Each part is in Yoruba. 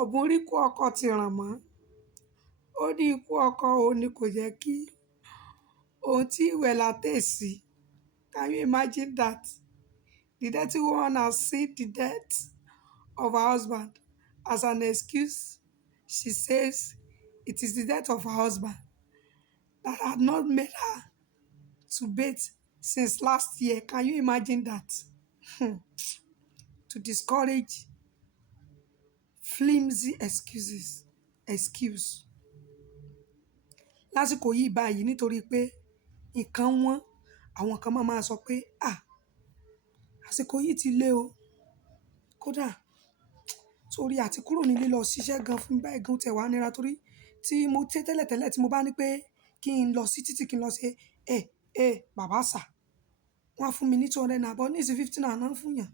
Ọ̀bùn rí kú ọkọ ti ràn mọ́. Ó ní ikú ọkọ òun ni kò jẹ́ kí ohun tí ìwẹ̀ látẹ̀sí. Can you imagine that? The dirty woman has seen the death of her husband. As an excuse, she says it is the death of her husband that had not made her to bathe since last year. Can you imagine that? To discourage flimsy excuse. Lásìkò yìí báyìí nítorí pé nǹkan wọ́n, àwọn kan máa sọ pé àsìkò yìí ti lé o. Kódà torí àti kúrò nílé lọ ṣiṣẹ́ gan fún báyìí gan tẹ̀ wá nira torí tí mo tẹ́lẹ̀tẹ́lẹ̀ tí mo bá ní pé kí n lọ sí títì kí n lọ ṣe bàbá sà, wọ́n á fún mi ní 200 naira, but ní ìsìn 50 naira náà fún yàn.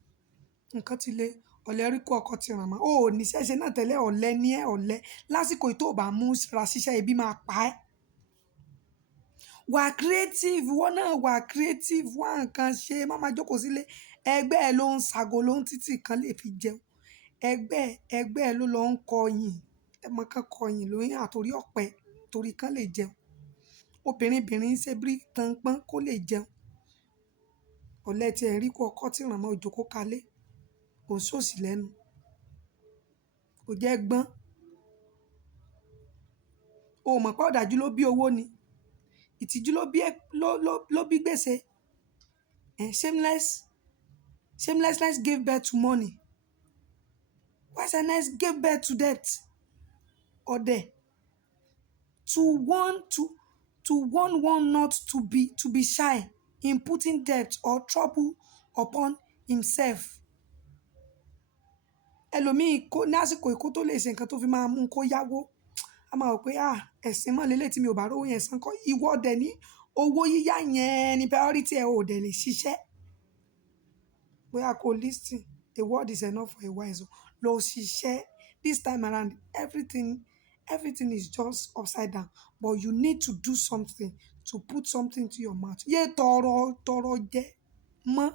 Nǹkan ti lé, ọ̀lẹ rí kú ọkọ ti ràn mọ́. O ò ní ṣẹ́ṣe náà tẹ́lẹ̀ ọ̀lẹ ní ọ̀lẹ. Lásìkò yìí tó bá mú ra ṣiṣẹ́ ebi máa pa ẹ́. Wà creative, wọ́n náà wà creative, wá nǹkan ṣe, má máa jókòó sílé. Ẹgbẹ́ ẹ ló ń ṣàgò ló ń títì kan lè fi jẹun. Ẹgbẹ́ ẹ ló lọ ń kọyìn. Ẹmọ kan kọyìn lóyún àtòrí ọ̀pẹ torí kan lè jẹun. Obìnrin ń ṣe bí tan pọ́n kó lè jẹun. Ọ̀lẹ tí ẹ̀ rí kú ọkọ ti ràn mọ́ òjòkó kalẹ̀. Kò sóòsì lẹ́nu. Kò jẹ́ gbọ́n. O mọ̀ pé ọ̀dájú ló bí owó ni. Ìtìjú ló bí gbèsè. Shamelessness gave birth to money. Wickedness gave birth to debt. Ọ̀dẹ̀. To warn one not to be shy in putting debt or trouble upon himself. Ẹlòmíì ní àsìkò ìkó tó lè ṣe nǹkan tó fi máa mú kó yáwó. A máa rò pé ẹ̀sìn mọ́ lélẹ̀ tí mi ò bá rówó yẹn san kọ́. Ìwọ dẹ̀ ní owó yíyá yẹn ni priority ẹ ò dẹ̀ lè ṣiṣẹ́. Bóyá kò listen, a word is enough for a wise. Lọ ṣiṣẹ́. This time around, everything is just upside down. But you need to do something to put something to your mouth. Yé tọrọ jẹ mọ́.